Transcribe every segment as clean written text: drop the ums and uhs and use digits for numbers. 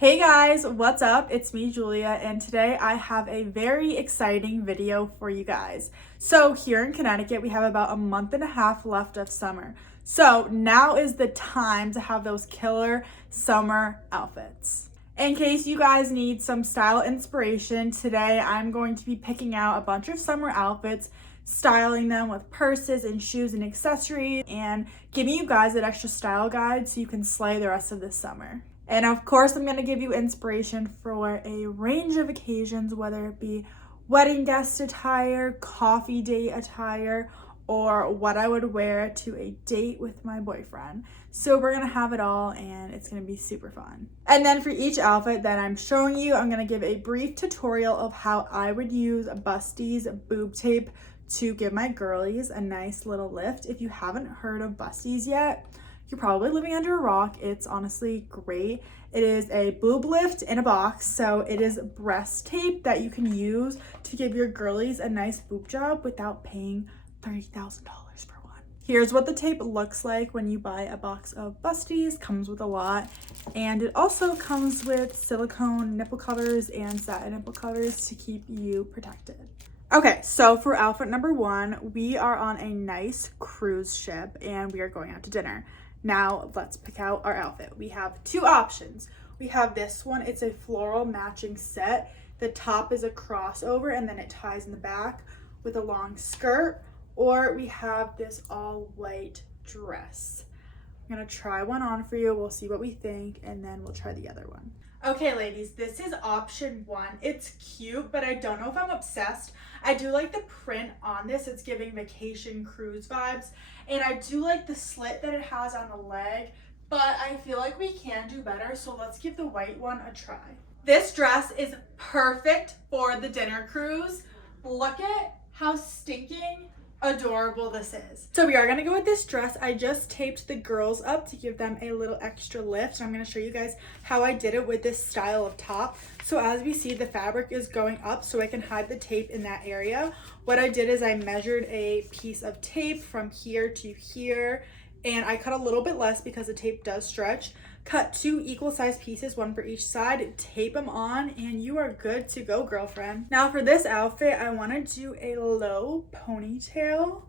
Hey guys, what's up? It's me, Julia, and today I have a very exciting video for you guys. So here in Connecticut, we have about a month and a half left of summer. So now is the time to have those killer summer outfits. In case you guys need some style inspiration, today I'm going to be picking out a bunch of summer outfits, styling them with purses and shoes and accessories, and giving you guys an extra style guide so you can slay the rest of this summer. And of course, I'm going to give you inspiration for a range of occasions, whether it be wedding guest attire, coffee date attire, or what I would wear to a date with my boyfriend. So we're going to have it all and it's going to be super fun. And then for each outfit that I'm showing you, I'm going to give a brief tutorial of how I would use Busties boob tape to give my girlies a nice little lift. If you haven't heard of Busties yet, you're probably living under a rock. It's honestly great. It is a boob lift in a box, so it is breast tape that you can use to give your girlies a nice boob job without paying $30,000 for one. Here's what the tape looks like when you buy a box of Busties. Comes with a lot, and it also comes with silicone nipple covers and satin nipple covers to keep you protected. Okay, so for outfit number one, we are on a nice cruise ship and we are going out to dinner. Now let's pick out our outfit. We have two options. We have this one. It's a floral matching set. The top is a crossover and then it ties in the back with a long skirt. Or we have this all white dress. I'm gonna try one on for you. We'll see what we think and then we'll try the other one. Okay, ladies, this is option one. It's cute, but I don't know if I'm obsessed. I do like the print on this. It's giving vacation cruise vibes. And I do like the slit that it has on the leg, but I feel like we can do better. So let's give the white one a try. This dress is perfect for the dinner cruise. Look at how stinking adorable this is. So we are gonna go with this dress. I just taped the girls up to give them a little extra lift. I'm gonna show you guys how I did it with this style of top. So as we see, the fabric is going up so I can hide the tape in that area. What I did is I measured a piece of tape from here to here, and I cut a little bit less because the tape does stretch. Cut two equal sized pieces, one for each side, tape them on, and you are good to go, girlfriend. Now for this outfit, I want to do a low ponytail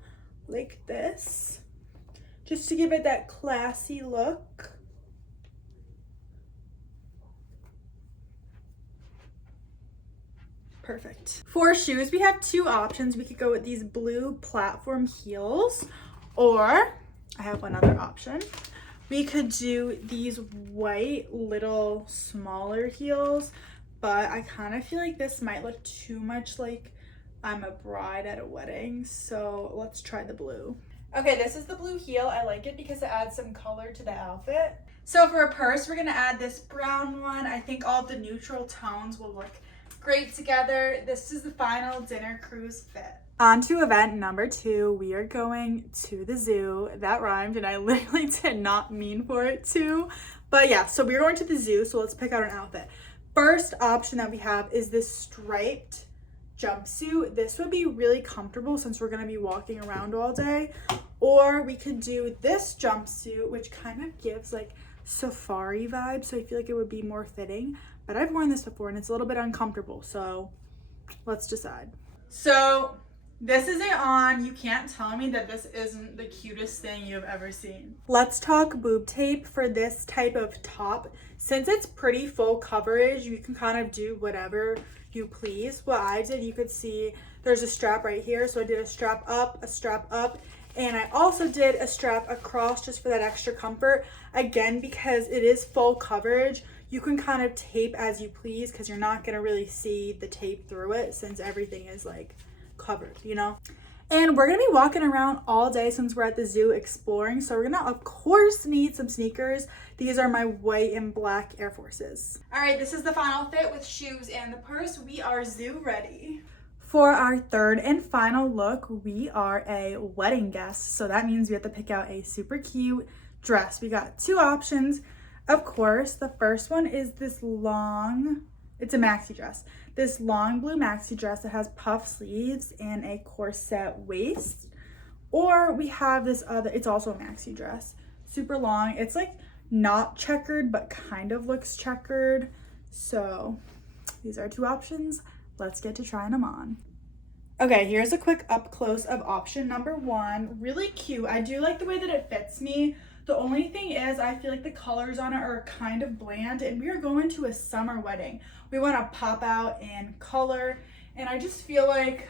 like this, just to give it that classy look. Perfect. For shoes, we have two options. We could go with these blue platform heels, or I have one other option. We could do these white little smaller heels, but I kind of feel like this might look too much like I'm a bride at a wedding. So let's try the blue. Okay, this is the blue heel. I like it because it adds some color to the outfit. So for a purse, we're gonna add this brown one. I think all the neutral tones will look great together. This is the final dinner cruise fit. On to event number two, we are going to the zoo. That rhymed and I literally did not mean for it to. But yeah, so we're going to the zoo, so let's pick out an outfit. First option that we have is this striped jumpsuit. This would be really comfortable since we're gonna be walking around all day. Or we could do this jumpsuit, which kind of gives like safari vibes, so I feel like it would be more fitting. But I've worn this before and it's a little bit uncomfortable, so let's decide. So this is it on. You can't tell me that this isn't the cutest thing you've ever seen. Let's talk boob tape for this type of top. Since it's pretty full coverage, you can kind of do whatever you please. What I did, you could see there's a strap right here. So I did a strap up, and I also did a strap across just for that extra comfort. Again, because it is full coverage, you can kind of tape as you please because you're not gonna really see the tape through it since everything is like covered, you know? And we're gonna be walking around all day since we're at the zoo exploring. So we're gonna, of course, need some sneakers. These are my white and black Air Forces. All right, this is the final fit with shoes and the purse. We are zoo ready. For our third and final look, we are a wedding guest. So that means we have to pick out a super cute dress. We got two options. Of course, the first one is this long, it's a maxi dress. This long blue maxi dress that has puff sleeves and a corset waist. Or we have this other, it's also a maxi dress, super long. It's like not checkered, but kind of looks checkered. So these are 2 options. Let's get to trying them on. Okay, here's a quick up close of option number 1. Really cute. I do like the way that it fits me. The only thing is I feel like the colors on it are kind of bland, and we are going to a summer wedding. We want to pop out in color, and I just feel like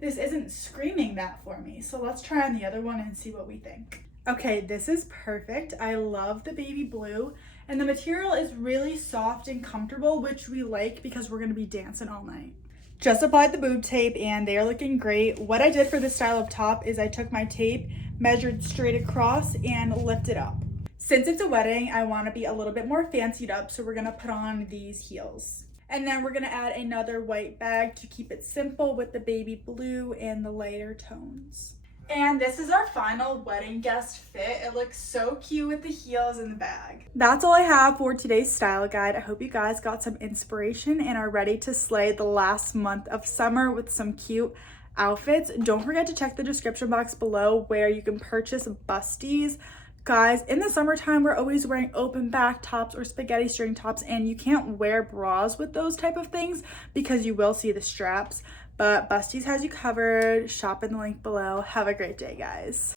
this isn't screaming that for me. So let's try on the other one and see what we think. Okay, this is perfect. I love the baby blue, and the material is really soft and comfortable, which we like because we're going to be dancing all night. Just applied the boob tape and they are looking great. What I did for this style of top is I took my tape, measured straight across, and lifted up. Since it's a wedding, I want to be a little bit more fancied up, so we're going to put on these heels. And then we're going to add another white bag to keep it simple with the baby blue and the lighter tones. And this is our final wedding guest fit. It looks so cute with the heels and the bag. That's all I have for today's style guide. I hope you guys got some inspiration and are ready to slay the last month of summer with some cute outfits. Don't forget to check the description box below where you can purchase Busties. Guys, in the summertime, we're always wearing open back tops or spaghetti string tops, and you can't wear bras with those type of things because you will see the straps. But Busties has you covered. Shop in the link below. Have a great day, guys.